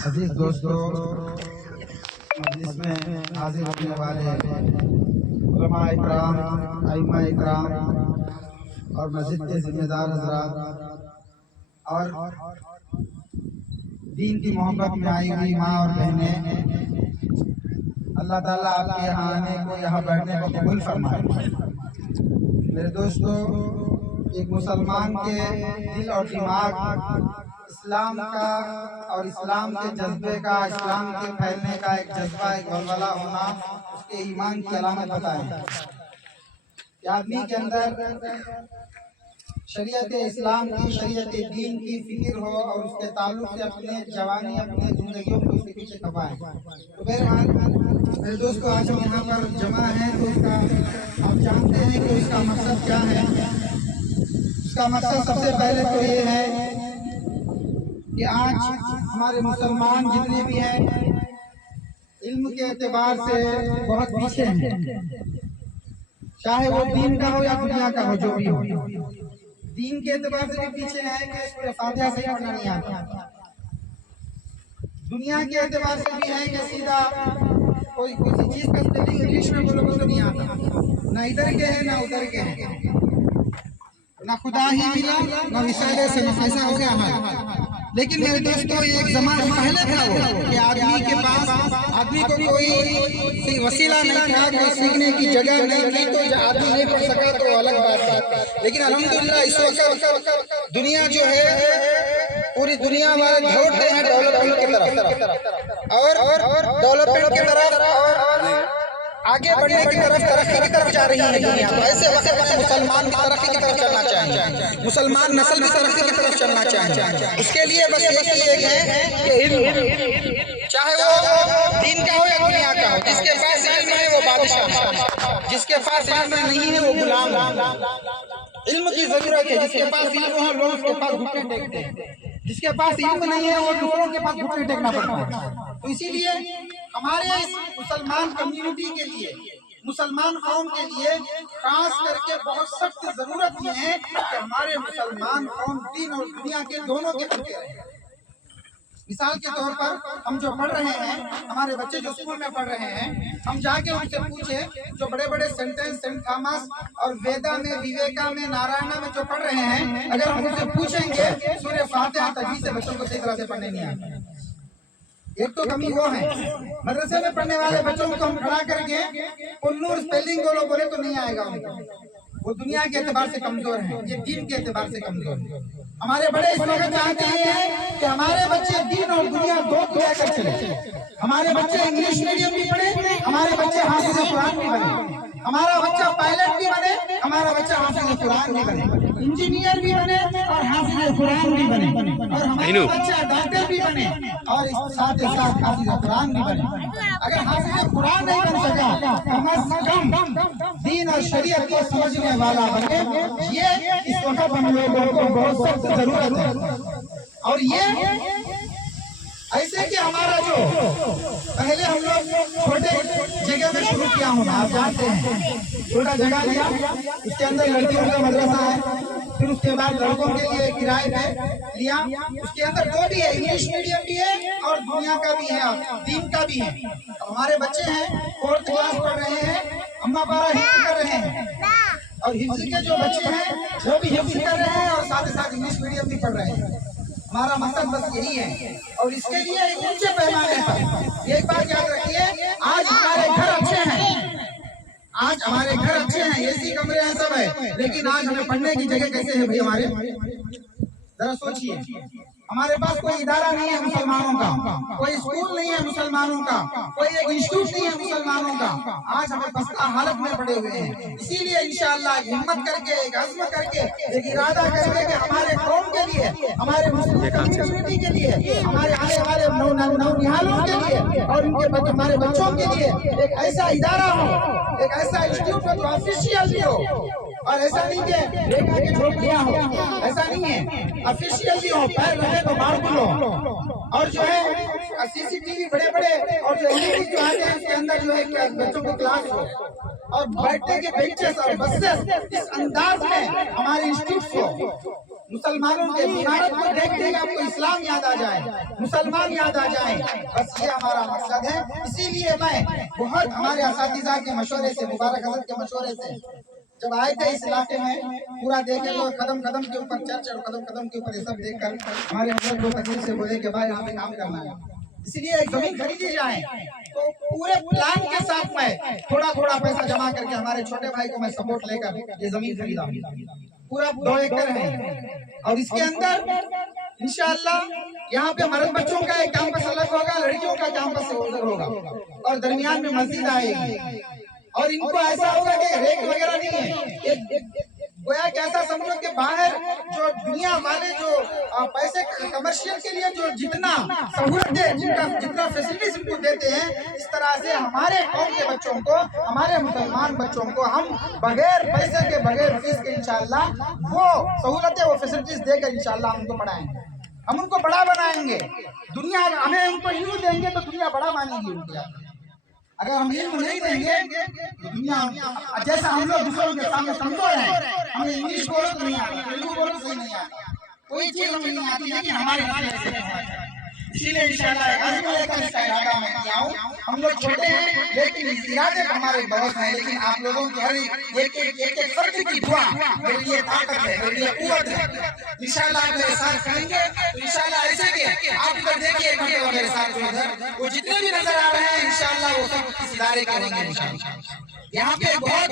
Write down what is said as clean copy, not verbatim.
अजीज दोस्तों, इसमें हाजिर होने वाले उलमा इकराम, आइम्मा इकराम और मस्जिद के जिम्मेदार हजरात और दीन की मोहब्बत में आई हुई माँ और बहनें, अल्लाह ताला आपके यहाँ आने को, यहाँ बैठने को कबूल फरमाए। मेरे दोस्तों, एक मुसलमान के दिल और दिमाग इस्लाम का और इस्लाम के जज्बे का, इस्लाम के फैलने का एक जज्बा, एक वलवला होना उसके ईमान की अलामत बताए कि आदमी के अंदर शरीयत इस्लाम की, शरीयत दीन की फिक्र हो और उसके ताल्लुक से अपने जवानी, अपने जिंदगियों को उसके पीछे खपाए। तो मेरे दोस्तों, आज हम यहाँ पर जमा हैं तो इसका आप जानते हैं कि इसका मकसद क्या है। इसका मकसद सबसे पहले तो ये है कि आज हमारे मुसलमान जितने भी हैं इल्म के एतबार से बहुत पीछे हैं, चाहे वो दीन का हो या दुनिया का हो, जो भी हो। दीन के एतबार से भी पीछे हैं कि सूरह फातिहा से पढ़ना नहीं आता। दुनिया के एतबार से भी है कि सीधा कोई किसी चीज का स्पेलिंग इंग्लिश में बोलोगे तो नहीं आता। ना इधर के हैं ना उधर के हैं, ना खुदा ही मिला ना विशाले से, ऐसा हो गया हाल। लेकिन मेरे दोस्तों, एक जमाना पहले था वो कि आदमी के पास, आदमी को कोई वसीला नहीं था, कोई सीखने की जगह नहीं थी, तो आदमी नहीं पढ़ सका तो अलग बात है। लेकिन अल्हम्दुलिल्लाह इस वक्त दुनिया जो है, पूरी दुनिया में दौड़ रहे हैं डेवलपमेंट की तरफ और डेवलपमेंट की तरफ और आगे बढ़ने की तरफ, तरक्की की तरफ जा रही है दुनिया। तो ऐसे वक्त मुसलमान की तरक्की की तरफ चलना चाहिए, मुसलमान नस्ल की तरक्की की तरफ चलना चाहिए। उसके लिए बस एक है कि इल्म, चाहे वो दीन का हो या दुनिया का हो, जिसके पास इल्म है वो बादशाह है, जिसके पास इल्म नहीं है वो गुलाम है। इल्म की जरूरत है, जिसके पास इल्म है लोग उसके पास घुटने टेकते हैं, जिसके पास इल्म नहीं है वो दूसरों के पास घुटने टेकना पड़ता है। तो इसीलिए हमारे इस मुसलमान कम्युनिटी के लिए, मुसलमान कौम के लिए खास करके बहुत सख्त जरूरत ये है कि हमारे मुसलमान कौम दीन और दुनिया के दोनों के पक्के रहे। मिसाल के तौर पर हम जो पढ़ रहे हैं, हमारे बच्चे जो स्कूल में पढ़ रहे हैं, हम जाके उनसे पूछे, जो बड़े बड़े सेंटेंस सेंट थॉमस और वेदा में, विवेका में, नारायणा में जो पढ़ रहे हैं, अगर हम उनसे पूछेंगे सूरह फातिहा तजवीज़ से बच्चों को सही तरह से पढ़ने नहीं आता। एक तो कमी वो है, मदरसे में पढ़ने वाले बच्चों को हम खड़ा करके उन्नूर स्पेलिंग बोले तो नहीं आएगा उनको। वो दुनिया के एतबार से कमजोर है, ये दीन के एतबार से कमजोर है। हमारे बड़े इस वक्त चाहते हैं कि हमारे बच्चे दीन और दुनिया दो लेकर चले। हमारे बच्चे इंग्लिश मीडियम भी पढ़े, हमारे बच्चे हाफिज कुरान भी बने, हमारा बच्चा पायलट भी बने, हमारा बच्चा हाफिज कुरान भी बने, इंजीनियर भी बने और हाफिज कुरान भी बने, और हमारा बच्चा डॉक्टर भी बने और साथ ही साथ हाफिज कुरान भी बने। अगर हाफिज कुरान नहीं बन सका, कम से कम दीन और शरीयत को समझने वाला बने। ये इस वक्त हम लोगों को बहुत सख्त जरूरत है। और ये ऐसे कि हमारा जो पहले हम लोग छोटे जगह में शुरू किया होना, आप जानते हैं, छोटा जगह लिया, उसके अंदर लड़कियों का मदरसा है, फिर उसके बाद लड़कों के लिए किराए पे लिया, उसके अंदर दो भी है, इंग्लिश मीडियम भी है और दुनिया का भी है, दीन का भी है। हमारे बच्चे हैं 4th क्लास पढ़ रहे हैं, अम्मा पारा हिफ्ज़ कर रहे हैं, और हिफ्ज़ के जो बच्चे हैं वो भी हिफ्ज़ कर रहे हैं और साथ ही साथ इंग्लिश मीडियम भी पढ़ रहे हैं। हमारा मकसद बस यही है, और इसके लिए एक ऊंचे पैमाने पर एक बात याद रखिए, आज हमारे घर अच्छे हैं, आज हमारे घर अच्छे हैं, एसी कमरे हैं, सब है, लेकिन आज हमें पढ़ने की जगह कैसे है भाई हमारे? जरा सोचिए, हमारे पास कोई इदारा नहीं है मुसलमानों का, कोई स्कूल नहीं है मुसलमानों का, कोई एक इंस्टीट्यूट नहीं है मुसलमानों का। आज हमें पस्ता हालत में पड़े हुए हैं। इसीलिए इंशाअल्लाह हिम्मत करके, एक अज़्म करके, एक इरादा करके कि हमारे कौम के लिए, हमारे मुस्लिम कम्युनिटी के लिए, हमारे आने वाले नौनिहालों के लिए और उनके हमारे बच्चों के लिए एक ऐसा इदारा हो, एक ऐसा इंस्टीट्यूट हो जो ऑफिशियल भी हो, और ऐसा नहीं कि रेखा के झोपड़ियां हो, ऐसा नहीं है, ऑफिशियल भी हो, पैर लगे तो मार्बल हो, और जो है सीसीटीवी बड़े बड़े और जो एलईडी जो आते हैं उसके अंदर जो है बच्चों को क्लास हो। और बैठने के बेंचेस और बसेस इस अंदाज में हमारे इंस्टीट्यूट को, मुसलमानों के इमारत को देख देख आपको इस्लाम याद आ जाए, मुसलमान याद आ जाए, बस ये हमारा मकसद है। इसीलिए मैं बहुत हमारे असातिज़ा के मशवरे से, मुबारक हज़रत के मशवरे से जब आए थे इस इलाके में, पूरा देखे तो कदम कदम के ऊपर चर्च और कदम कदम के ऊपर ये सब देखकर हमारे हज़रत को तकलीफ से बोले कि भाई यहाँ पे काम करना है, इसलिए एक जमीन खरीदी जाए। तो पूरे प्लान के साथ में थोड़ा थोड़ा पैसा जमा करके हमारे छोटे भाई को मैं सपोर्ट लेकर ये जमीन खरीदा, पूरा 2 एकड़ है। और इसके अंदर इंशाअल्लाह यहाँ पे मर्द बच्चों का एक कैंपस अलग होगा, लड़कियों का कैंपस उधर होगा, और दरमियान में मस्जिद आएगी। और इनको ऐसा होगा कि रेक वगैरह नहीं है, गोया कि ऐसा समझो कि बाहर जो दुनिया वाले जो पैसे कमर्शियल के लिए जो जितना सहूलतें, जितना फैसिलिटीज इनको देते हैं, इस तरह से हमारे कौम के बच्चों को, हमारे मुसलमान बच्चों को हम बगैर पैसे के, बगैर फीस के इंशाअल्लाह वो सहूलतें, वो फैसिलिटीज देकर इंशाअल्लाह उनको पढ़ाएंगे, हम उनको बड़ा बनाएंगे। दुनिया हमें उनको इल्म देंगे तो दुनिया बड़ा मानेगी उनको। अगर हम इल्म नहीं देंगे तो दुनिया, जैसा हम लोग दूसरों के सामने कमजोर हैं, हमें इंग्लिश बोलो तो नहीं आती, तेलुगु बोलो तो नहीं आती, कोई चीज हमें नहीं आती, लेकिन हमारे इसीलिए इंशाअल्लाह आज़मा लेकर इसका इरादा मैं किया हूँ। हम लोग छोटे हैं लेकिन इरादे हमारे बहुत हैं, लेकिन आप लोगों की हर एक फर्द की दुआ मेरे लिए ताकत है, मेरे लिए कुव्वत है। इंशाअल्लाह आप मेरे साथ करेंगे तो इंशाअल्लाह ऐसे कि आप इधर देखिए एक घंटे मेरे साथ उधर वो जितने भी नजर आ रहे हैं इंशाअल्लाह वो सब इस इदारे के होंगे इंशाअल्लाह। यहाँ पे बहुत